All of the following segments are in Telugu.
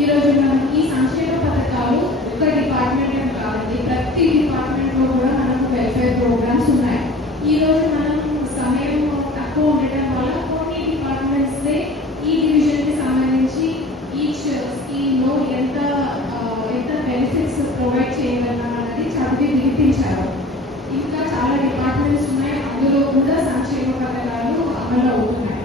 ఈ రోజు మనం ఈ సంక్షేమ పథకాలు ఒక డిపార్ట్మెంట్ కాదండి, ప్రతి డిపార్ట్మెంట్ లో కూడా మనకు వెల్ఫేర్ ప్రోగ్రామ్స్ ఉన్నాయి. ఈ రోజు మనం సమయం తక్కువ ఉండటం వల్ల కొన్ని డిపార్ట్మెంట్స్ ఈ డివిజన్ కి సంబంధించి ఈచ్ స్కీమ్ లో ఎంత బెనిఫిట్స్ ప్రొవైడ్ చేయగలం అన్నది చదివి వినిపించారు. ఇంకా చాలా డిపార్ట్మెంట్స్ ఉన్నాయి, అందులో కూడా సంక్షేమ పథకాలు అమలు అవుతున్నాయి.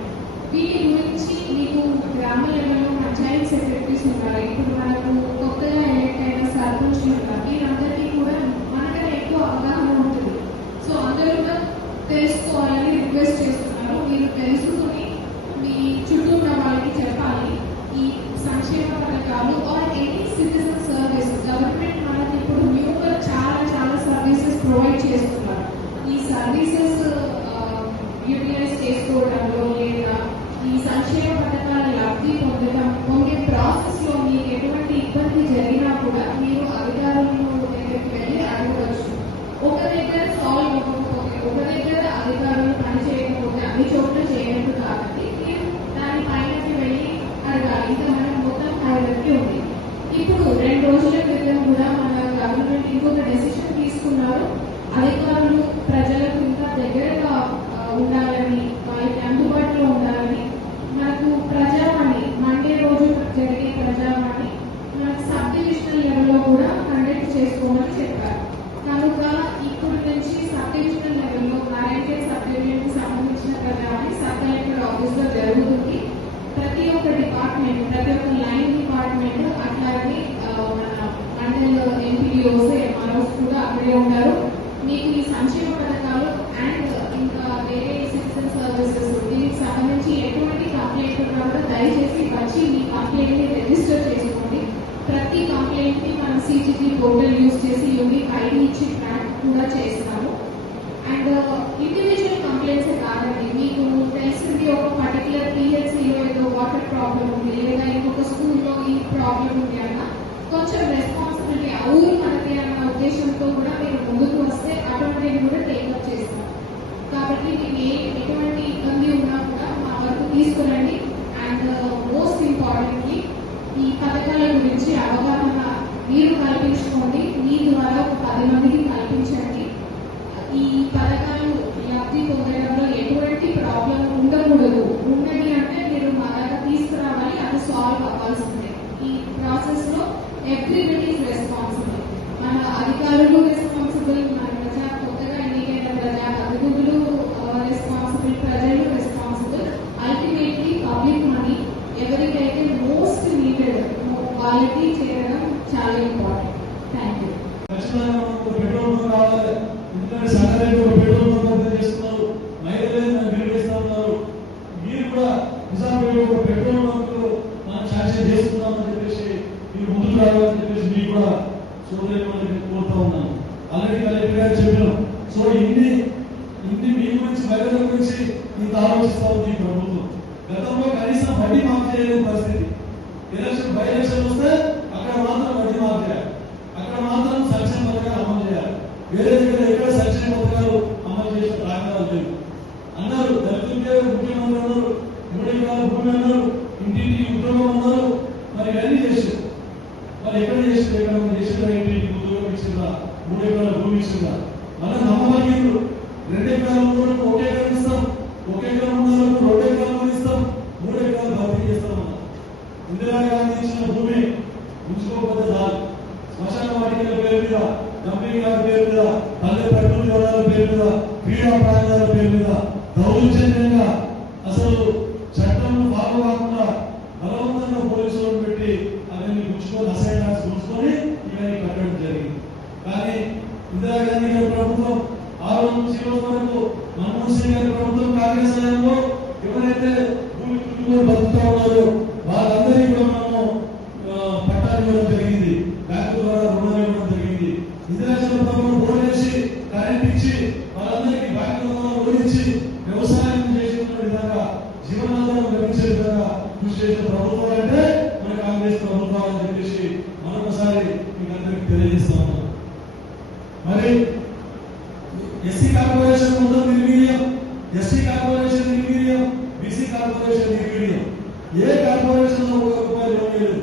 వీటి గురించి మీకు గ్రామ లెవెల్లో పంచాయత్ సెక్రటరీస్ ఉన్నారు. ఇప్పుడు మనకు కొత్తగా ఎలక్ట్ అయిన సర్పంచ్లు ఉన్నారు. వీరందరికీ కూడా మనకన్నా ఎక్కువ అవగాహన ఉంటుంది. సో అందరూ కూడా తెలుసుకోవాలని రిక్వెస్ట్ చేస్తున్నారు. మీరు తెలుసుకుని మీ చుట్టూ ఉన్న వాళ్ళకి చెప్పాలి. ఈ సంక్షేమ పథకాలు or any citizen service government మనకి ఇప్పుడు న్యూగా చాలా చాలా సర్వీసెస్ ప్రొవైడ్ చేస్తున్నారు. ఈ సర్వీసెస్ యూటిలైజ్ చేసుకోవడంలో లేదా ఈ సంక్షేమ పథకాల లబ్ధి పొందే ప్రాసెస్ లో మీకు ఎటువంటి ఇబ్బంది జరిగినా కూడా మీరు అధికారులను దగ్గరికి వెళ్ళి అడగవచ్చు. ఒక దగ్గర సాల్వ్ అవ్వకపోతే, ఒక దగ్గర అధికారులు పని చేయకపోతే అన్ని చోట్ల చేయలేదు కాబట్టి మీరు దాని పైనకి వెళ్ళి అడగాలి. ఇంకా మనం మొత్తం హైలైట్ ఉంది. ఇప్పుడు 2 రోజుల క్రితం కూడా మన గవర్నమెంట్ ఇంకొక డెసిషన్ తీసుకున్నారు. అధికారులు ప్రజలకు ఇంకా దగ్గరగా ఉండాలని, వాళ్ళకి అందుబాటులో ఉండాలని మనకు ప్రజావాణి మండే రోజు జరిగే ప్రజావాణి మనకు సబ్ డివిజనల్ లెవెల్లో కూడా కండక్ట్ చేసుకోమని చెప్పారు. కనుక ఇప్పుడు నుంచి సబ్ డివిజనల్ లెవెల్లో నారాయణగఢ్ సబ్ డివిజన్ కి సంబంధించిన ప్రజావాణి సబ్ కలెక్టర్ ఆఫీస్ లో జరుగుతుంది. ప్రతి ఒక్క డిపార్ట్మెంట్, ప్రతి ఒక్క లైన్ డిపార్ట్మెంట్, అట్లాగే మన మండల్ ఎంపీడీఓస్, ఎంఆర్ఓస్ కూడా అక్కడే ఉంటారు. మీకు ఈ సంక్షేమ పథకాలు అండ్ ఇంకా వేరే సిటిజన్ సర్వీసెస్ దీనికి సంబంధించి ఎటువంటి కంప్లైంట్ ఉన్నా కూడా దయచేసి వచ్చి మీ కంప్లైంట్ ని రిజిస్టర్ చేసుకోండి. ప్రతి కంప్లైంట్ ని మనం సిజిటి పోర్టల్ యూజ్ చేసి యూనిక్ ఐడి ఇచ్చి ట్రాక్ కూడా చేస్తాము. అండ్ ఇండివిజువల్ కంప్లైంట్స్ కాదండి, మీకు తెలిసింది ఒక పర్టికులర్ పిహెచ్సిలో ఏదో వాటర్ ప్రాబ్లం ఉంది లేదా ఇంకొక స్కూల్లో ఈ ప్రాబ్లం ఉంది అన్న కొంచెం రెస్పాన్సిబిలిటీ ఆ ఊరు మనకి అన్న ఉద్దేశంతో కూడా మీరు ముందుకు వస్తే ఆటోమేటిక్ కూడా టేకప్ చేస్తాం. కాబట్టి మీకు ఎటువంటి ఇబ్బంది ఉన్నా కూడా మా వరకు తీసుకురండి. అండ్ మోస్ట్ ఇంపార్టెంట్లీ ఈ పథకాల గురించి అవగాహన మీరు కల్పించుకోండి. మీ ద్వారా ఒక 10 మందికి కల్పించండి. ఈ పథకాలు లబ్ధి పొందడంలో ఎటువంటి ప్రాబ్లం ఉండకూడదు. ఉన్నది అంటే మీరు మా దగ్గర తీసుకురావాలి, అది సాల్వ్ అవ్వాల్సిందే. ఈ ప్రాసెస్ లో ఎవ్రీబడి ఈజ్ రెస్పాన్సిబుల్. మన అధికారులు రెస్పాన్సిబుల్, మన కొత్తగా ఎన్నికైన ప్రతినిధులు రెస్పాన్సిబుల్, ప్రజలు రెస్పాన్సిబుల్. అల్టిమేట్లీ పబ్లిక్ మనీ ఎవరికైతే మోస్ట్ నీడెడ్ వాళ్ళకి చేరడం చాలా ఇంపార్టెంట్. Thank you. ఎందుకంటే సంగారెడ్డి ఒక పెట్రోల్ చేస్తున్నారు, మైలేజ్ పెరిగిస్తూ ఉన్నారు. మీరు కూడా నిజాంపేట ఒక పెట్రోల్ బంక్ మనం శాంక్షన్ చేస్తున్నామని చెప్పేసి మీరు ముందుకు రావాలని చెప్పేసి మీకు కూడా సోదరులు కోరుతా ఉన్నాను. ఆల్రెడీ కలెక్టర్ గారు చెప్పారు. సో ఇన్ని మీ గురించి మహిళల గురించి ఇంత ఆలోచిస్తా ఉంది ఈ ప్రభుత్వం. గతంలో కనీసం వడ్డీ మాఫ్ చేయలేని పరిస్థితి. బై ఎలక్షన్ వస్తే అక్కడ మాత్రం వడ్డీ మాఫ్ చేయాలి, అక్కడ మాత్రం సంక్షేమ పథకాలు అమలు చేయాలి. వేరే దగ్గర ఎక్కడ సంక్షేమ పథకాలు అమలు చేసిన దాఖలాలు లేవు అన్నారు. దళితులకే ముఖ్యమంత్రి అన్నారు, 3 ఎకరాల భూమి అన్నారు, ఇంటింటి ఉద్యోగం అన్నారు. మరి ఇవన్నీ చేశారు. మరి ఎక్కడ చేశారు? ఎక్కడ చేసిందా? ఇంటింటి ఉద్యోగం ఇచ్చిందా? 3 ఎకరాల భూమి ఇచ్చిందా? మనం నమ్మకం 2 ఎకరాల వరకు 1 ఎకరం ఇస్తాం, 1 ఎకరం ఉన్న వరకు 2 ఎకరాలు ఇస్తాం, 3 ఎకరాలు భర్తీ చేస్తామన్నా. ఇందిరాగాంధీ ఇచ్చిన భూమి ఉంచుకోకపోతే చాలు. శ్మశాన వాటికల పేరు మీద, కంపెనీ గారి పేరు మీద, పల్లె ప్రకృతి వనాల పేరు మీద, క్రీడా ప్రాంతాల పేరు మీద దౌర్జన్యంగా అసలు చట్టం ఫాలో కాకుండా బలవంతంగా పోలీసులను పెట్టి అవన్నీ ఉంచుకొని అసైన్మెంట్స్ ఉంచుకొని ఇవన్నీ కట్టడం జరిగింది. కానీ ఇందిరాగాంధీ గారి ప్రభుత్వం ఆ రోజు నుంచి ఈ రోజు వరకు మన్మోహన్ సింగ్ గారి ప్రభుత్వం కాంగ్రెస్ హయాంలో ఎవరైతే భూమి చుట్టూ బతుకుతా ఉన్నారో వాళ్ళందరికీ కూడా మనము పట్టాలు ఇవ్వడం జరిగింది, బ్యాంకు ద్వారా రుణాలు ఇవ్వడం జరిగింది. ఇందిరాగాంధీ ప్రభుత్వం లోన్ చేసి కరెంట్ ఇచ్చి వాళ్ళందరికీ బ్యాంకు ద్వారా లోన్ ఇచ్చి వ్యవసాయం చేసిన విధంగా జీవనాధారం లభించే విధంగా కృషి చేసిన ప్రభుత్వం అంటే మన కాంగ్రెస్ ప్రభుత్వం అని చెప్పేసి మరొకసారి మీకు అందరికీ తెలియజేస్తా ఉన్నాం. మరి ఎస్సీ కార్పొరేషన్ మొత్తం నిర్వీర్యం, ఎస్టీ కార్పొరేషన్ నిర్వీర్యం, బీసీ కార్పొరేషన్ నిర్వీర్యం. ఏ కార్పొరేషన్ లో 1 రూపాయి లోన్ లేదు.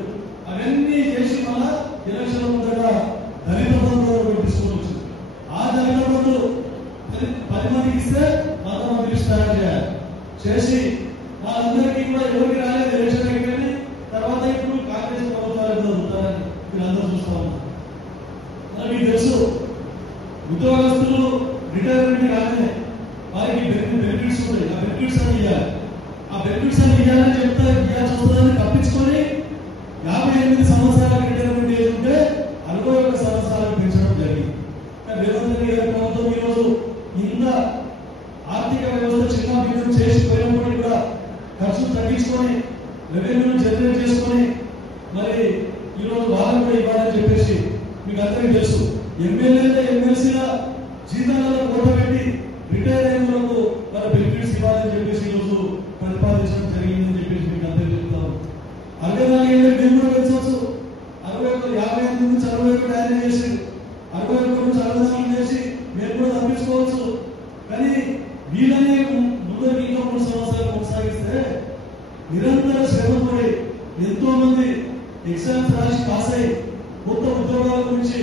స్టార్ట్ చేయాలి. చేసి వాళ్ళందరికీ కూడా ఎవరికి రాలేదు ఎలక్షన్ అయిపోయి తర్వాత ఇప్పుడు కాంగ్రెస్ ప్రభుత్వాలు జరుగుతారని మీరు అందరూ చూస్తా ఉన్నారు. మీకు తెలుసు ఉద్యోగస్తులు రిటైర్మెంట్ కాగానే వారికి బెనిఫిట్స్ ఉంటాయి. ఆ బెనిఫిట్స్ అని ఇవ్వాలి. ఆ బెనిఫిట్స్ అని ఇవ్వాలని చెప్తే ఇవ్వాల్సి వస్తుందని తప్పించుకొని 58 సంవత్సరాల రిటైర్మెంట్ ఏజ్ ఉంటే 61 సంవత్సరాలకు పెంచడం జరిగింది. రేవంత్ రెడ్డి గారి ప్రభుత్వం ఈరోజు ఇంత ఆర్థిక వ్యవస్థ చిన్న బిజినెస్ చేసి పోయినప్పటికీ కూడా ఖర్చు తగ్గించుకొని రెవెన్యూ జనరేట్ చేసుకొని మరి ఈరోజు వాళ్ళకు కూడా ఇవ్వాలని చెప్పేసి మీకు అందరికీ తెలుసు. ఎమ్మెల్యేల ఎమ్మెల్సీల జీతాలను కూడబెట్టి రిటైర్ అయిన వరకు వాళ్ళ బెనిఫిట్స్ ఇవ్వాలని చెప్పేసి ఈరోజు ప్రతిపాదించడం జరిగిందని చెప్పేసి మీకు అందరికీ చెప్తాను. 64 ఏళ్ళు మేము కూడా పెంచవచ్చు. 55 నుంచి 61 ఆయన చేసి 61 నుంచి 64 చేసి మేము కూడా తప్పించుకోవచ్చు. కానీ వీళ్ళనే ముందు ఇంకా 3 సంవత్సరాలు కొనసాగిస్తే నిరంతర శ్రమపడి ఎంతో మంది ఎగ్జామ్స్ రాసి పాస్ అయ్యి కొత్త ఉద్యోగాల గురించి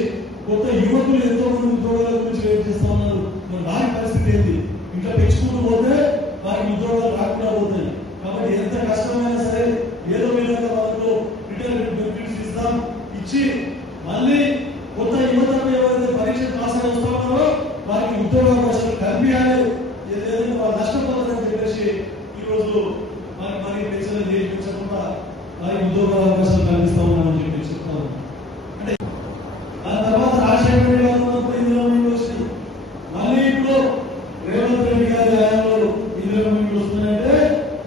కొత్త యువకులు ఎంతో మంది ఉద్యోగాల గురించి వెయిట్ చేస్తా ఉన్నారు. మరి వారి పరిస్థితి ఏంటి? ఇంకా పెంచుకుంటూ పోతే వారికి ఉద్యోగాలు రాకుండా పోతాయి. కాబట్టి ఎంత కష్టమైనా సరే ఏదో విధంగా వాళ్ళకు రిటైర్మెంట్ బెనిఫిట్స్ ఇస్తాం. ఇచ్చి మళ్ళీ కొత్త యువతకు ఎవరైతే పరీక్ష పాస్ అయి వస్తా ఉన్నారో వారికి ఉద్యోగ అవకాశాలు కల్పించాలి. ఏదైతే వాళ్ళు నష్టపోతారని చెప్పేసి ఈరోజు మరి పెన్షన్ పెంచకుండా వారికి ఉద్యోగ అవకాశాలు కల్పిస్తా ఉన్నామని చెప్పి చెప్తాను. అంటే దాని తర్వాత రాజశేఖర రెడ్డి గారు ఉన్నప్పుడు ఇందులో వచ్చింది. మళ్ళీ ఇప్పుడు రేవంత్ రెడ్డి గారి హయాంలో ఇందులో వస్తున్నాయంటే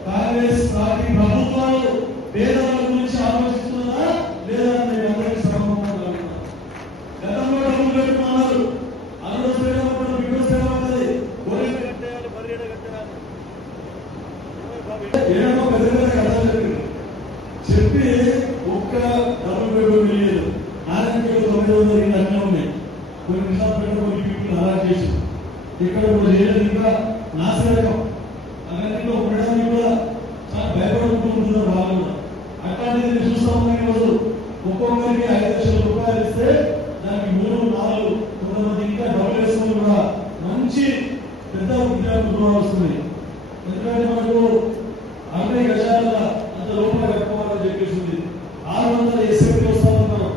కాంగ్రెస్ పార్టీ ప్రభుత్వాలు పేదల గురించి ఆలోచిస్తున్నదా లేదా నేను అందరికీ శ్రమంగా గతంలో డబ్బులు పెట్టుకున్నారు. అందులో ఏమో పెద్ద పెద్ద కథలు చెప్పి ఒక్క డబ్బులు పెట్టుకోలేదు. నారాయణపేట 900 ఇళ్ళు అన్నీ ఉన్నాయి. కొన్ని నిజాంపేట కొన్ని పీపుల్ అలా చేసి ఇక్కడ కూడా చేయలేదు. ఇంకా నాశనకం అన్నింటిలో ఉండడానికి కూడా చాలా భయపడుకుంటున్నారు వాళ్ళు కూడా. అట్లాంటిది చూస్తా ఉన్నాం. ఈరోజు ఒక్కొక్కరికి 5 లక్షల రూపాయలు ఇస్తే దానికి 3, 4 కొంతమంది ఇంకా డబ్బులు వేసుకొని కూడా మంచి పెద్ద విద్యార్థులు వస్తుంది. ఎందుకంటే మనకు 60 గజాల అంత లోపల కట్టుకోవాలని చెప్పేసి 600 ఎస్ఎఫ్టీ వస్తా ఉన్నాం.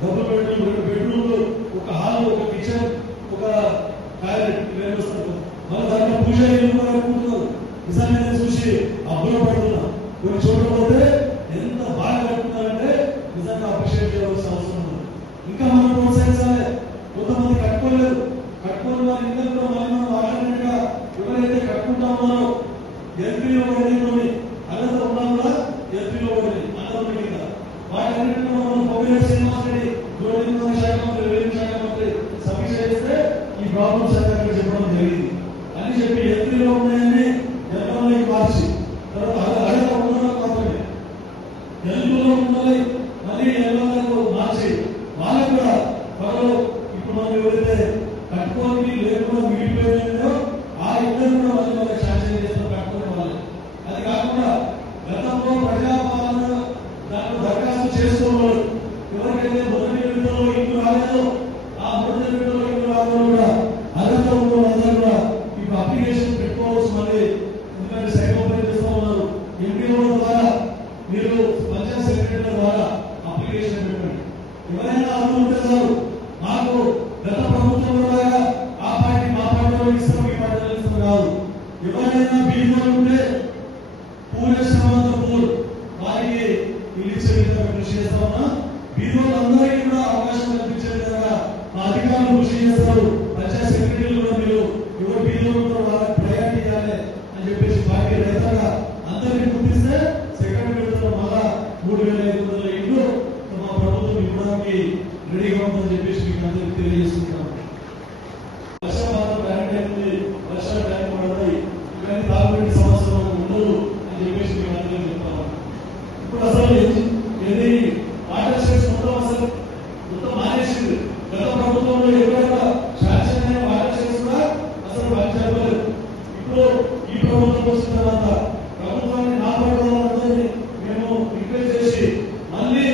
డబ్బులు బెడ్రూమ్, 2 బెడ్రూమ్లు, ఒక హాల్, ఒక కిచెన్, ఒక టాయిలెట్ ఇవన్నీ వస్తారు. మన దాంట్లో పూజ ఇల్లు కూడా కట్టుకుంటున్నారు. నిజంగా చూసి అబ్బులు పడుతున్నా. కొన్ని చోట్ల పోతే ఎంత బాగా కట్టుకున్నారంటే నిజంగా అప్రిషియేట్ చేయాల్సిన అవసరం ఉంది. ఇంకా మనం ప్రోత్సహించాలి. కొంతమంది కట్టుకోలేదు. కట్టుకుని వారి ఇంట్లో కూడా మనం మాట్లాడినట్టుగా ఎవరైతే కట్టుకుంటా ఉన్నారో ఎంపీలో పడింది అనంతరం ఉన్నా కూడా ఎంపీలో పడింది అనంతరం మీద వాటన్నింటిలో మనం పొగిడే శ్రీనివాస్ రెడ్డి గృహ శాఖ మంత్రి, రెవెన్యూ శాఖ మంత్రి సమీక్ష చేస్తే ఈ ప్రాబ్లమ్స్ అక్కడ చెప్పడం జరిగింది. అని చెప్పి ఎంపీలో ఉన్నాయని జనంలోకి మార్చి తర్వాత అడగ ఉన్న మాత్రమే తెలుగులో ఉండాలి. మళ్ళీ ఎల్లకు మార్చి వాళ్ళకు కూడా త్వరలో ఇప్పుడు మనం ఎవరైతే కట్టుకోనికి లేకుండా మిగిలిపోయిందో ఆ ఇద్దరు కూడా మళ్ళీ వాళ్ళకి శాంక్షన్ చేస్తారు కట్టుకునే వాళ్ళు. అది కాకుండా గతంలో ప్రజాపాలన దాంట్లో దరఖాస్తు చేసుకోవాలి. ఎవరికైతే మొదటి విడతలో ఇల్లు రాలేదో ఆ మొదటి విడతలో ఇల్లు రాలేదో కూడా అర్హత ఉన్న వాళ్ళందరూ కూడా ఇప్పుడు అప్లికేషన్ పెట్టుకోవచ్చు. మళ్ళీ ఎందుకంటే సైకోపై చేస్తూ ఉన్నారు. ఎంపీఓ ద్వారా మీరు పంచాయత్ సెక్రటరీల ద్వారా అప్లికేషన్ పెట్టండి. ఎవరైనా అనుకుంటున్నారు మాకు గత ప్రభుత్వంలో ఆ పార్టీ మా పార్టీలో ఇస్తాం ఈ పార్టీలో ఇస్తాం కాదు. ఎవరైనా బీజేపీ ఉంటే పూరే శ్రమంతో వారికి ఇల్లు ఇచ్చే విధంగా కృషి చేస్తా ఉన్నా. బీజేపీ కూడా అవకాశం కల్పించే విధంగా మా అధికారులు కృషి చేస్తారు. పంచాయత్ సెక్రటరీలు కూడా మీరు ఎవరు బీజేపీ వాళ్ళకి ప్రయారిటీ ఇవ్వాలి అని చెప్పేసి పార్టీ రైతుగా అందరినీ గుర్తిస్తే సెకండ్ విడతలో మళ్ళా 3500 ఇల్లు మా ప్రభుత్వం ఇవ్వడానికి రెడీగా ఉందని చెప్పేసి మీకు అందరికీ తెలియజేస్తున్నాం. వర్షాకాలం బ్యాంక్ అయింది, వర్షాలు బ్యాంక్ పడతాయి, ఇవన్నీ తాగునీటి సమస్యలు ఉండదు అని చెప్పేసి మీకు అందరికీ చెప్తాము. ఇప్పుడు అసలు ఏది వాటర్ షెడ్స్ మొత్తం మానేసింది. గత ప్రభుత్వంలో ఎక్కడైనా శాంక్షన్ అయిన వాటర్ షెడ్స్ కూడా అసలు వర్క్ జరగలేదు. ఇప్పుడు ఈ ప్రభుత్వం వచ్చిన తర్వాత ప్రభుత్వాన్ని నాపడాలని మేము రిక్వెస్ట్ చేసి మళ్ళీ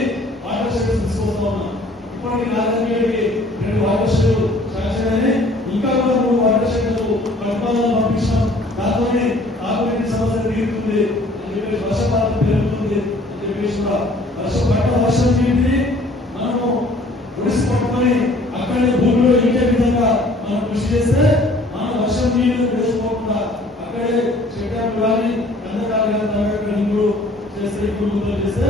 వాటర్ షెడ్స్ తీసుకొస్తా ఉన్నాం. ఇప్పటికీ నారాయణకి 2 వాటర్ షెడ్లు శాంక్షన్ అయినాయి. ఇంకా కూడా 3 వాటర్ షెడ్లు ప్రతిపాదనలు పంపించాం. దాంతోనే పెరుగుతుంది అని చెప్పేసి వర్షపాతం పెరుగుతుంది అని చెప్పేసి కూడా వర్షం నీటిని మనము ఒడిసి పట్టుకొని అక్కడే భూమిలో ఇంకే విధంగా మనం కృషి చేస్తే మనం వర్షం నీళ్ళు వేసుకోకుండా అక్కడే చెట్టాలు కానీ కందకాలు కానీ తగ్గ చేస్తే ఎక్కువ చేస్తే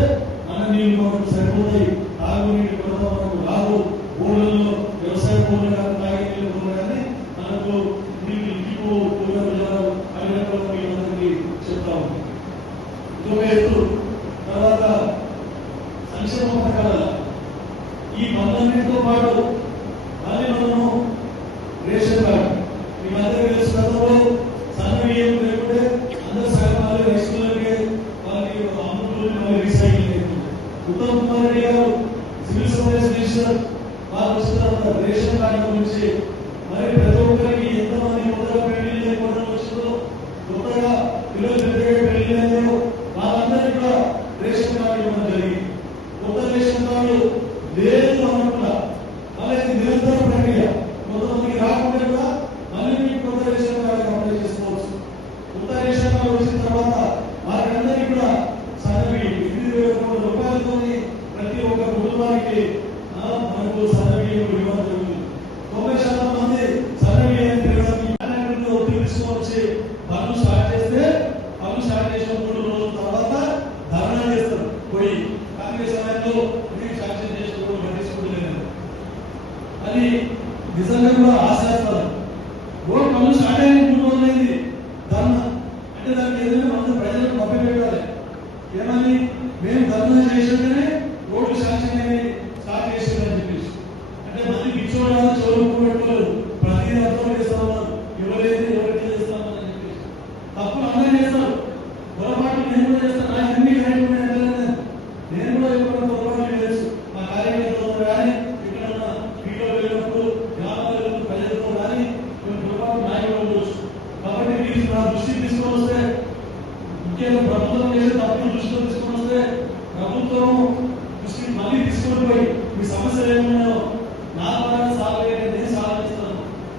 మన నీళ్ళు మనకు సరిపోతాయి. తాగునీటి కొరత మనకు రాదు. ఊళ్ళల్లో వ్యవసాయ భూములు కానీ తాగే నీళ్ళు భూములు కానీ మనకు నీళ్ళు ఇంటికి అందరికీ చెప్తాము. ఇంకొక ఎత్తు తర్వాత సంక్షేమ పథకాల ఈ పనులన్నింటితో పాటు మళ్ళీ మనము రేషన్ కార్డు ఈ మధ్య గతంలో సన్న బియ్యం లేకుంటే అందరు సగం రైతులకే వాళ్ళకి అమ్ముకుని మళ్ళీ రీసైకిల్ అవుతుంది. ఉత్తమ్ కుమార్ రెడ్డి గారు సివిల్ సప్లైస్ మినిస్టర్ వాళ్ళు వస్తున్న రేషన్ కార్డు గురించి మరి ప్రతి ఒక్కరికి ఎంతమంది కొత్తగా పెళ్లి లేకుండా వచ్చిందో కొత్తగా పిల్లలు పెద్దగా పెళ్లి లేదో వాళ్ళందరికీ కూడా రేషన్ కార్డు ఇవ్వడం జరిగింది. కొత్త రేషన్ కార్డు లేదు అనుకున్నా అలాగే నిరంతర ప్రక్రియ కొంతమందికి రాకుండా కూడా మళ్ళీ మీకు కొత్త రేషన్ కార్డు అప్లై చేసుకోవచ్చు. కొత్త రేషన్ కార్డు వచ్చిన తర్వాత వారందరికీ కూడా సన్నబి 8,000 కోట్ల రూపాయలతో ప్రతి ఒక్క కుటుంబానికి మనకు సన్నబి ఇవ్వడం జరుగుతుంది. 90% మంది సన్నబియ్యాన్ని తిరగడానికి ఒత్తిడి తీసుకొచ్చి పనులు స్టార్ట్ చేస్తే పనులు స్టార్ట్ చేసిన 3 రోజుల తర్వాత ధర్నా చేస్తారు. పోయి కాంగ్రెస్ సమయంలో శాంక్షన్ చేసుకోవడం పట్టించుకుంటలేదు. అది నిజంగా కూడా ఆశాస్పదం. రోడ్ పనులు స్టార్ట్ అయిన 3 రోజులైంది ధర్నా అంటే దానికి ఏదైనా మన ప్రజలకు మభ్య పెట్టాలి. ఏమని మేము ధర్నా చేసేటనే రోడ్లు శాంక్షన్ అయ్యి స్టార్ట్ చేసేదని చెప్పేసి అంటే మళ్ళీ పిచ్చోడాలు చోరుకు పెట్టుకోలేదు. ప్రతి అర్థం చేస్తా ఉన్నారు. ఎవరైతే ఎవరైతే చేస్తామని చెప్పేసి తప్పులు అందరూ చేస్తారు. పొరపాటు నేను కూడా చేస్తాను. నాకు ఎన్ని నేను కూడా ఎప్పుడు పొరపాటు తెలుసు. మా కార్యకర్తలతో కానీ ఇక్కడ వీడియో వెళ్ళినప్పుడు గ్రామాలలో ప్రజలతో కానీ కొన్ని పొరపాటు నాయకులు ఉండవచ్చు. కాబట్టి మీరు నా దృష్టికి తీసుకొని వస్తే ముఖ్యంగా ప్రభుత్వం చేసే తప్పులు దృష్టిలో తీసుకొని వస్తే ప్రభుత్వం దృష్టికి మళ్ళీ తీసుకొని పోయి మీ సమస్యలు ఏమున్నాయో నా ద్వారా సాల్వ్ అయ్యేది నేను సాల్వ్ చేస్తాను.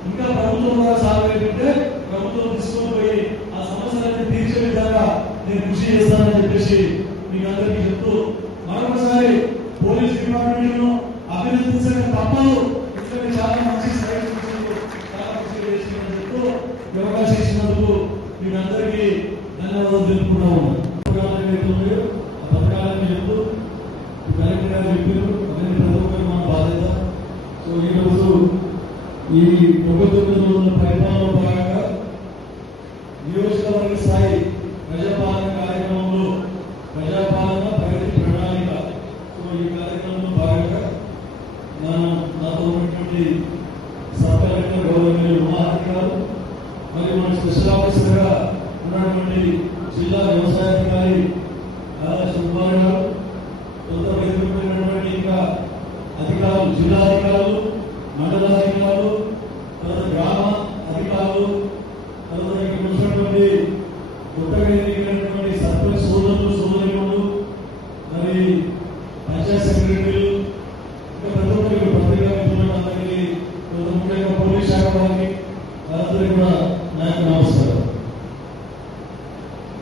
ఇంకా ప్రభుత్వం ద్వారా సాల్వ్ అయ్యేటంటే ప్రభుత్వం తీసుకొని పోయి ఆ సమస్యలన్నీ తీర్చే విధంగా నేను కృషి చేస్తానని చెప్పేసి మీకు అందరికీ చెప్తూ మరొకసారి పోలీస్ డిపార్ట్మెంట్ ను అభినందించక తప్పదు. ఎందుకంటే చాలా మంచి సైడ్ చాలా కృషి చేసిందని చెప్తూ అవకాశం ఇచ్చినందుకు మీకు అందరికీ ధన్యవాదాలు తెలుపుకుంటా ఉన్నాను. ఆ పథకాలని చెప్తూ కలెక్టర్ గారు చెప్పారు. అదే ప్రతి ఒక్కరు మన బాధ్యత. సో ఈరోజు ఈ 99 రోజుల పరిపాలనలో భాగంగా నియోజకవర్గ స్థాయి ప్రజాపాలన కార్యక్రమంలో ప్రజాపాలన ప్రగతి ప్రణాళిక ఈ కార్యక్రమంలో భాగంగా నాతో ఉన్నటువంటి సబ్ కలెక్టర్ గౌరవనీయులు ఉమారెడ్డి గారు మరియు మన స్పెషల్ ఆఫీసర్ గా ఉన్నటువంటి జిల్లా వ్యవసాయాధికారి సుబ్బారావు గారు కొంత వేదికమైనటువంటి ఇంకా అధికారులు జిల్లా అధికారులు మండలాధికారులు తర్వాత గ్రామ అధికారులు తర్వాత ఇక్కడ ఉన్నటువంటి కొత్తగా ఎన్నికైనటువంటి సర్పంచ్ సోదరులు సోదరులు మరి పంచాయత్ సెక్రటరీలు ఇంకా ప్రతి ఒక్కరికి పత్రికా మిత్రులందరికీ ముఖ్యంగా పోలీస్ శాఖ వారికి అందరికీ కూడా నాకు నమస్కారం.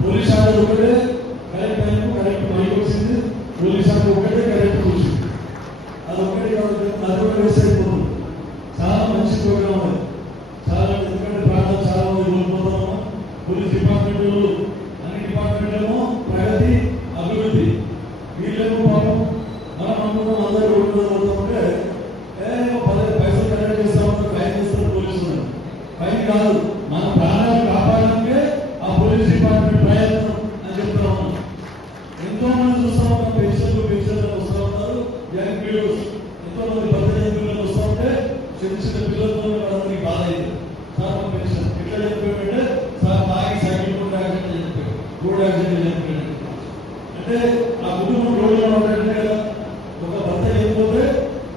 పోలీస్ శాఖ ఒకటే కరెక్ట్ టైం కరెక్ట్ మైక్ వచ్చింది. పోలీస్ శాఖ ఒకటే కరెక్ట్ కూర్చుంది. అది ఒకటి అదొక వ్యవసాయం చాలా మంచి ప్రోగ్రామ్ అది. చాలా ఎందుకంటే ప్రాంతం చాలా మంది కోల్పోతున్నాము. పోలీస్ డిపార్ట్మెంట్ అన్ని డిపార్ట్మెంట్లేమో ప్రగతి అభివృద్ధి వీళ్ళేమో పాపం మనం అనుకున్నాం అందరూ రోడ్డు మీద పోతామంటే 10 పైసలు కలెక్ట్ చేస్తామంటే ఫైన్ చేస్తారు పోలీసులు. ఫైన్ కాదు, మన ప్రాణాలు కాపాడడానికే ఆ పోలీస్ డిపార్ట్మెంట్ ప్రయత్నం అని చెప్తా ఉన్నాం. ఎంతో మంది చూస్తా ఉన్నాం. పెన్షన్లు వస్తూ ఉన్నారు. యంగ్ పీపుల్స్ ఎంతో మంది 18 పిల్లలు వస్తూ ఉంటే చిన్న చిన్న పిల్లలతో వాళ్ళకి బాధ అయింది. సార్ మా పెన్షన్ ఎట్లా చెప్పామంటే సార్ తాగి సైకిల్ కూడా యాక్సిడెంట్ చెప్పాడు, రోడ్ యాక్సిడెంట్ చెప్పాడు. అంటే ఆ కుటుంబం రోడ్లో ఉంటాడంటే కదా. ఒక భర్త లేకపోతే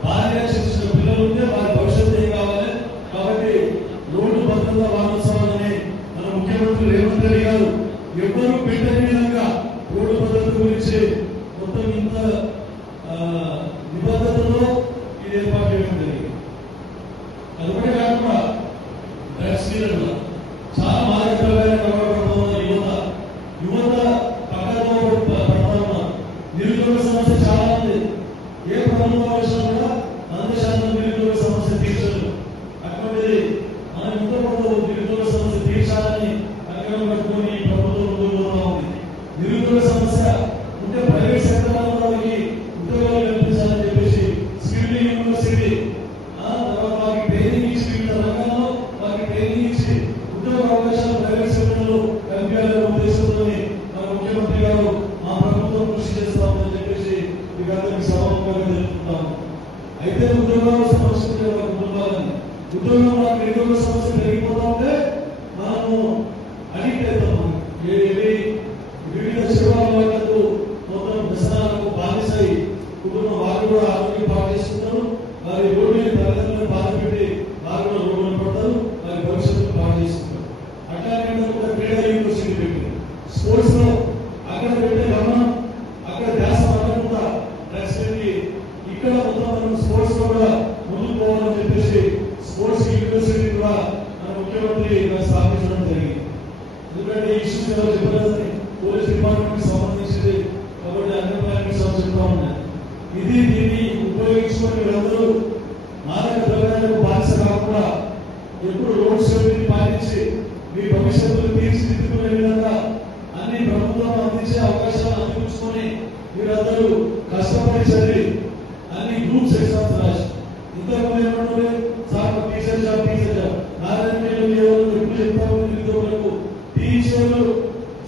భార్య చిన్న పిల్లలు ఉంటే వారి భవిష్యత్తు ఏం కావాలి. కాబట్టి రోడ్డు భద్రతా వారోత్సవాలని మన ముఖ్యమంత్రి రేవంత్ రెడ్డి గారు ఎవ్వరూ పెట్టని విధంగా రోడ్డు భద్రత గురించి మొత్తం ఇంత నిబద్ధతలో ఇది ఏర్పాటు చేయడం జరిగింది. అదొకటే కాకుండా డ్రగ్స్ డీలర్లు చాలా మాదకమైన యువత కంకణం కట్టుకొని ప్రభుత్వం ముందుకు పోతా ఉంది. నిరుద్యోగ సమస్య ఉంటే ప్రైవేట్ సెక్టర్ వాళ్ళకి ఉద్యోగాలు కల్పించాలని చెప్పేసి స్కిల్ యూనివర్సిటీ తర్వాత వారికి ట్రైనింగ్ ఇచ్చి వివిధ రంగాల్లో వారికి ట్రైనింగ్ ఇచ్చి ఉద్యోగ అవకాశాలు ప్రైవేట్ సెక్టర్లో కల్పించాలనే ఉద్దేశంతో మన ముఖ్యమంత్రి గారు మా ప్రభుత్వం కృషి చేస్తామని చెప్పేసి మీకు అందరికీ సభాముఖంగా తెలుపుతున్నాము. అయితే ఉద్యోగాల సమస్య ఉంటే వారికి ముందుగాలని ఉద్యోగంలో నిరుద్యోగ సమస్య పెరిగిపోతా ఉంటే మనము అడిక్ట్ అవుతాము. వివిధ చెడు అలవాట్లకు మొత్తం వ్యసనాలకు బానిసై కుటుంబం వారు కూడా ఆరోగ్యం పాటు చేసుకుంటారు. వారి రోడ్డు తల్లిదండ్రులను బాధ పెట్టి వారు కూడా రోడ్డును పడతారు. వారి భవిష్యత్తును పాటు చేసుకుంటారు. అట్లాగే కూడా క్రీడా యూనివర్సిటీ పెట్టి స్పోర్ట్స్ లో అక్కడ పెట్టే గమనం అక్కడ ధ్యాస పడకుండా డ్రగ్స్ పెట్టి ఇక్కడ మొత్తం మనం స్పోర్ట్స్ లో కూడా ముందుకు పోవాలని చెప్పేసి స్పోర్ట్స్ యూనివర్సిటీ కూడా మన ముఖ్యమంత్రి స్థాపించడం జరిగింది. ఎందుకంటే ఈ ఇష్యూస్ ఎవరు చెప్పలేదని పోలీస్ డిపార్ట్మెంట్ సంబంధించింది కాబట్టి అన్ఎంప్లాయ్మెంట్ సమస్య చెప్తా ఉన్నాయి. దీన్ని ఉపయోగించుకొని వీళ్ళందరూ మాదక ద్రవ్యాలకు బానిస కాకుండా ఎప్పుడు రోడ్ సేఫ్టీని పాటించి మీ భవిష్యత్తును తీర్చిదిద్దుకునే విధంగా అన్ని ప్రభుత్వం అందించే అవకాశాలు అందిపుచ్చుకొని మీరందరూ కష్టపడి చదివి అన్ని గ్రూప్స్ ఎగ్జామ్స్ రాసి ఇంతకుముందు ఏమంటే సార్ టీచర్ జాబ్ నారాయణ ఎప్పుడు చెప్తాము నిరుద్యోగులకు టీచర్లు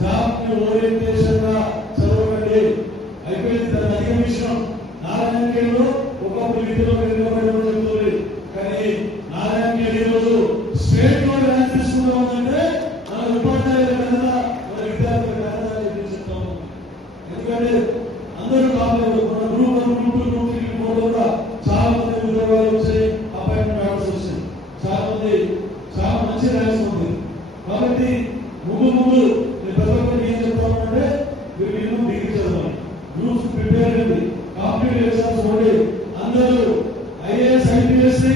జాబ్ ని ఓరియంటేషన్ గా చదవకండి అయిపోయింది. దాన్ని అధిగమించడం నారాయణలో ఒకప్పుడు విద్యలో నిలబడడం చెప్తుంది. కానీ నారాయణ ఈ రోజు స్టేట్ లో ర్యాంక్ తీసుకుంటామంటే మన ఉపాధ్యాయుల ఘనత మన విద్యార్థుల ఘనత చెప్తాము. ఎందుకంటే అందరూ కావాలి మన గ్రూప్ 1 గ్రూప్ 2 గ్రూప్ 3 గ్రూప్ 4 కూడా చాలా మంది ఉద్యోగాలు వచ్చాయి, అపాయింట్మెంట్ ఆర్డర్స్ వచ్చాయి, చాలా మంచి ర్యాంక్స్ ఉంది. కాబట్టి ముందు ప్రతి ఒక్కరికి ఏం చెప్తామంటే మీరు మినిమం డిగ్రీ చదవాలి, గ్రూప్స్ ప్రిపేర్ అయ్యింది, కాంపిటేటివ్ ఎగ్జామ్స్ ఓడి అందరూ ఐఏఎస్ ఐపీఎస్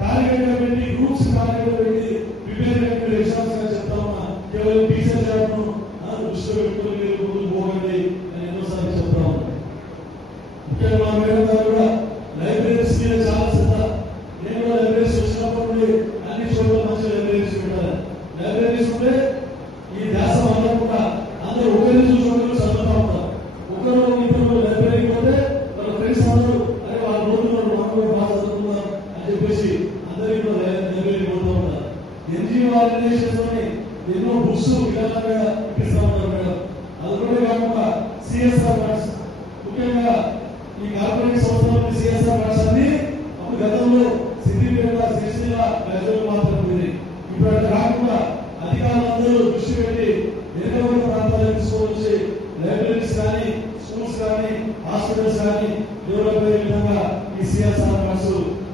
టార్గెట్ గా పెట్టి గ్రూప్స్ టార్గెట్ గా పెట్టి ప్రిపేర్ అయ్యే ఎగ్జామ్స్ గా చెప్తా ఉన్నా. కేవలం టీచర్ జాబ్ ను దృష్టిలో పెట్టుకుని మీరు ముందుకు పోకండి అని ఎన్నోసార్లు చెప్తా ఉన్నా. ముఖ్యంగా మా మేడం గారు కూడా లైబ్రరీస్ మీద చాలా శ్రద్ధ. నేను కూడా లైబ్రరీస్ వచ్చినప్పటి నుండి అన్ని చోట్ల మంచి లైబ్రరీస్ పెట్టాలి. లైబ్రరీస్ ఉంటే ఈ ధ్యాస వదలకుండా అందరూ ఒకరి చూసి ఒకరు చదువుతా ఉంటారు. ఒకరు ఇద్దరు లైబ్రరీకి పోతే వాళ్ళ ఫ్రెండ్స్ అందరూ అరే వాళ్ళ రోజు మనం కూడా బాగా చదువుతున్నారు అని చెప్పేసి అందరికీ కూడా లైబ్రరీకి పోతూ ఉంటారు. ఎన్జిఓ ఆర్గనైజేషన్స్ లోని ఎన్నో బుక్స్ విధాలుగా ఇప్పిస్తా ఉంటారు మేడం. అది కూడా కాకుండా సిఎస్ఆర్ ఫండ్స్ ముఖ్యంగా ఈ కార్పొరేట్ సంస్థల సిఎస్ఆర్ ఫండ్స్ అన్ని అప్పుడు గతంలో సిద్దిపేట సిరిసిల్ల ప్రజలు మాత్రం ఉంది. ఇప్పుడు అట్లా కాకుండా అధికారులందరూ దృష్టి పెట్టి వెనుకబడిన ప్రాంతాలకు తీసుకొచ్చి లైబ్రరీస్ కానీ స్కూల్స్ కానీ హాస్పిటల్స్ కానీ డెవలప్ అయ్యే విధంగా ఈ సిఎస్ఆర్ ఫండ్స్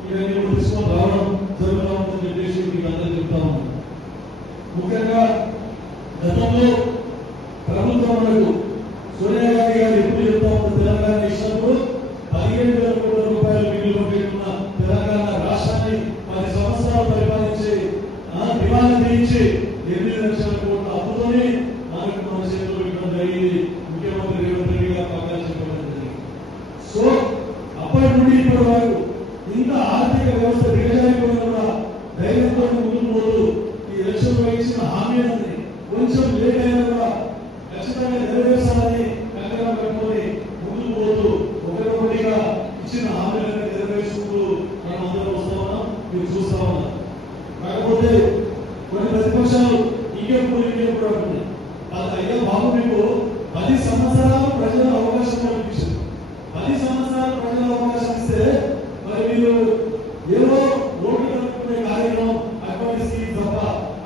ఇవన్నీ కూడా తీసుకొని రావడం జరుగుతూ ఉంటుందని చెప్పేసి మీకు అందరూ చెప్తా ఉన్నాను. ముఖ్యంగా గతంలో ప్రభుత్వం మనకు సోనియా గాంధీ గారు ఎప్పుడు చెప్తా ఉంటారు తెలంగాణ ఇచ్చినప్పుడు 17,000 కోట్ల రూపాయలు బిల్లులో పెట్టుకున్న తెలంగాణ రాష్ట్రాన్ని 10 సంవత్సరాలు పరిపాలించి దివాలా తీయించి 8 లక్షల కోట్ల అప్పుతోనే మనకు మన చేతుల్లో పెట్టడం జరిగింది. ముఖ్యమంత్రి రేవంత్ రెడ్డి గారు పక్కన చెప్పడం జరిగింది. సో అప్పటి నుండి ఇప్పటి వరకు ఇంత ఆర్థిక వ్యవస్థ దిగజారిపోయినా కూడా ధైర్యంతో ముందుకు పోతూ ఈ ఎలక్షన్ ఇచ్చిన హామీలని కొంచెం లేట్ అయినా కూడా ఖచ్చితంగా నెరవేర్చాలని కంకణం కట్టుకొని ముందుకు పోతూ ఒకరికొకటిగా ఇచ్చిన హామీలను నెరవేర్చుకుంటూ మనం అందరూ వస్తా ఉన్నాం, మీరు చూస్తా ఉన్నాం. కాకపోతే కొన్ని ప్రతిపక్షాలు ఇంకెప్పుడు అంటుంది అయ్యా బాబు మీకు 10 సంవత్సరాలు ప్రజల అవకాశం కల్పించింది. 10 సంవత్సరాలు ప్రజల అవకాశం ఇస్తే మరి మీరు ఏదో ఓట్లు కలుపుకునే కార్యక్రమం అటువంటి స్కీమ్ తప్ప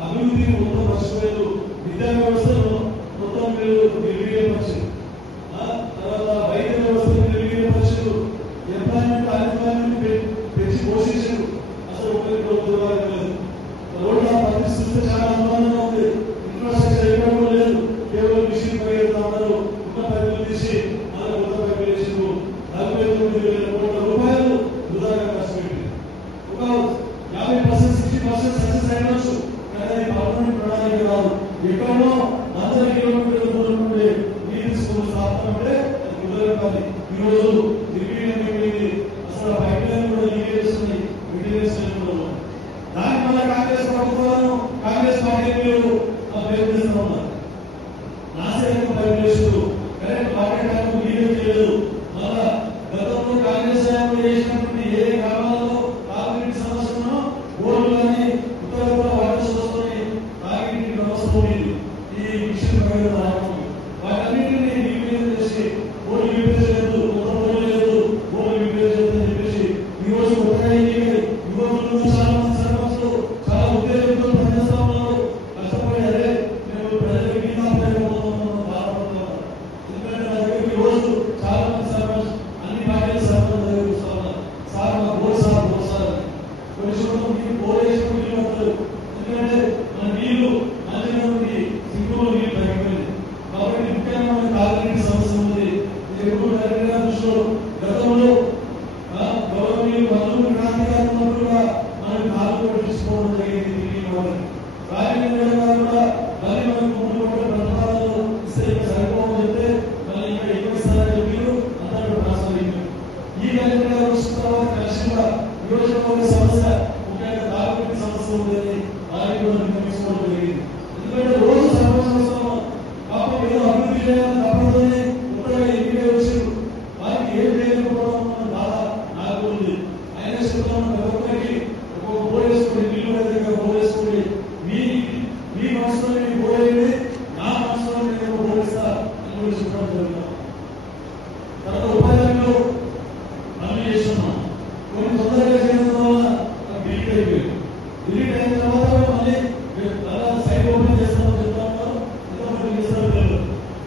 అభివృద్ధిని మొత్తం మర్చిపోలేదు. విద్యా వ్యవస్థను మొత్తం మీరు నిర్వీర్యపరిచారు. తర్వాత వైద్య వ్యవస్థను నిర్వీర్యపరిచారు. ఎంప్లాయ్మెంట్ అన్ఎంప్లాయ్మెంట్ పెంచి పోషించారు. అసలు ఒకరికి ఉద్యోగాలు లేదు. రోడ్ల పరిస్థితి చాలా అనుమానంగా ఉంది. ఇన్ఫ్రాస్ట్రక్చర్ ఎక్కడ లేదు. కేవలం మిషన్ పరిగెత్తా ఉన్నారు. ఉన్న పైపులు తీసి మళ్ళీ కొత్త పైపులు వేసిండ్రు. 49,000 కోట్ల రూపాయలు వృధాగా ఖర్చు పెట్టి ఒక 50% 60% సక్సెస్ అయినచ్చు. కానీ అది పర్మనెంట్ ప్రణాళిక కాదు. ఎక్కడో 100 కిలోమీటర్ల దూరం నుండి నీటి స్కూల్ స్థాపన అంటే అది కుదరదు. ఈరోజు దిగ్విజయం అసలు పైప్ లైన్ కూడా లీక్ చేస్తుంది. మెటీరియల్స్ దాని వల్ల కాంగ్రెస్ ప్రభుత్వాలను కాంగ్రెస్ పార్టీ ఆ పేరు చేస్తూ ఉన్నారు. నాశనం పైపులేస్తూ కరెంట్ వాటర్ ట్యాంక్ నీళ్ళు చేయలేదు. మళ్ళా గతంలో కాంగ్రెస్ హయాంలో చేసినటువంటి ఏ గ్రామాలలో తాగునీటి సమస్యను బోర్లు కానీ ఉత్తర వాటర్ సోర్స్ని తాగునీటి వ్యవస్థ ఉంది. ఈ మిషన్ రావడం వాటన్నింటినీ రిపేర్ చేసి బోర్లు రిపేర్ చేయలేదు, కొత్త బోర్లు లేదు, బోర్లు రిపేర్ చేయలేదని చెప్పేసి ఈ రోజు కొత్తగా యువకులు చాలా మంది సర్పంచులు చాలా ఉద్యోగంతో పనిచేస్తా ఉన్నారు. కష్టపడి అదే మేము ప్రజలకు ఈ బాధపడుతున్నాం. ఎందుకంటే నా దగ్గర ఈ రోజు చాలా మంది సర్పంచ్ అన్ని పార్టీల సర్పంచ్ దగ్గర చూస్తా ఉన్నారు. సార్ మా బోర్ సార్ కొన్ని చోట్ల మీకు బోర్ వేసుకుని నీళ్ళు పడతారు. ఎందుకంటే మన నీళ్లు మంచిగా ఉండి సింగులో నీళ్ళు తగ్గిపోయింది. కాబట్టి ముఖ్యంగా మనకి తాగునీటి సమస్య ఉంది. ఇది ఎప్పుడు జరిగిన దృష్టిలో గతంలో గవర్నమెంట్ మంత్రులు క్రాంతికారులు ఉన్నప్పుడుగా మనకి నాలుగు కోట్లు తీసుకోవడం జరిగింది. రాజకీయ కూడా మళ్ళీ మనకు ముందు ప్రతిపాదనలు ఇస్తే సరిపోవని చెప్తే మళ్ళీ ఇంకా ఎక్కువ ఇస్తారని చెప్పారు. అందరూ ట్రాన్స్ఫర్ ఈ విధంగా వచ్చిన తర్వాత కలిసిగా నియోజకవర్గ సమస్య ముఖ్యంగా తాగునీటి సమస్య ఉందని వారికి కూడా నిర్ణయించుకోవడం జరిగింది. ఎందుకంటే రోజు సర్పంచ్ వస్తాము కాబట్టి ఏదో అభివృద్ధి చేయాలని తప్పదని కొత్తగా ఎన్నికై వచ్చారు. వారికి ఏం చేయకపోవడం బాధ నాకు ఉంది. అయినా చెప్తాను ఒక్కొక్కరికి ఒక్కొక్క బోర్ వేసుకోండి, నీళ్ళు దగ్గర బోర్ వేసుకోండి. మీ మనసులో మీరు బోర్ వేయండి, నా మనసులో నేను బోర్ వేస్తా అని కూడా చెప్పడం జరుగుతాం. తర్వాత ఉపాధ్యాయులు పనులు చేస్తున్నాం. కొన్ని తొందరగా చేయడం వల్ల డిలీట్ అయిపోయింది. డిలీట్ అయిన తర్వాత మళ్ళీ సైట్ ఓపెన్ చేస్తామని చెప్తా ఉన్నారు. ఎంతమంది చేస్తారో తెలియదు.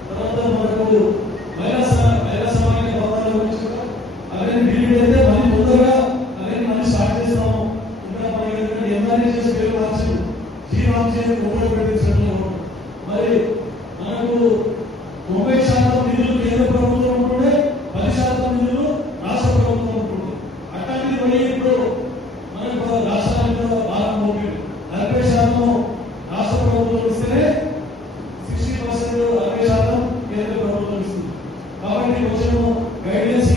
తర్వాత మనకు వైరస్ పత్రాల గురించి అవన్నీ డిలీట్ అయితే మళ్ళీ తొందరగా అవన్నీ మళ్ళీ స్టార్ట్ చేస్తాము. ఇంకా మనకి ఎంఆర్ఏ పేరు మార్చి జీవాంశ ఉపయోగపెట్టించడం. మరి మనకు 90% నిధులు కేంద్ర ప్రభుత్వం ఉంటుండే, 10% నిధులు రాష్ట్ర ప్రభుత్వం ఉంటుంది. అట్లాంటిది మళ్ళీ ఇప్పుడు మనకు రాష్ట్రానికి కూడా భారం మోపింది. 40% రాష్ట్ర ప్రభుత్వం ఇస్తేనే 60% 60% కేంద్ర ప్రభుత్వం ఇస్తుంది. కాబట్టి కొంచెం గైడెన్స్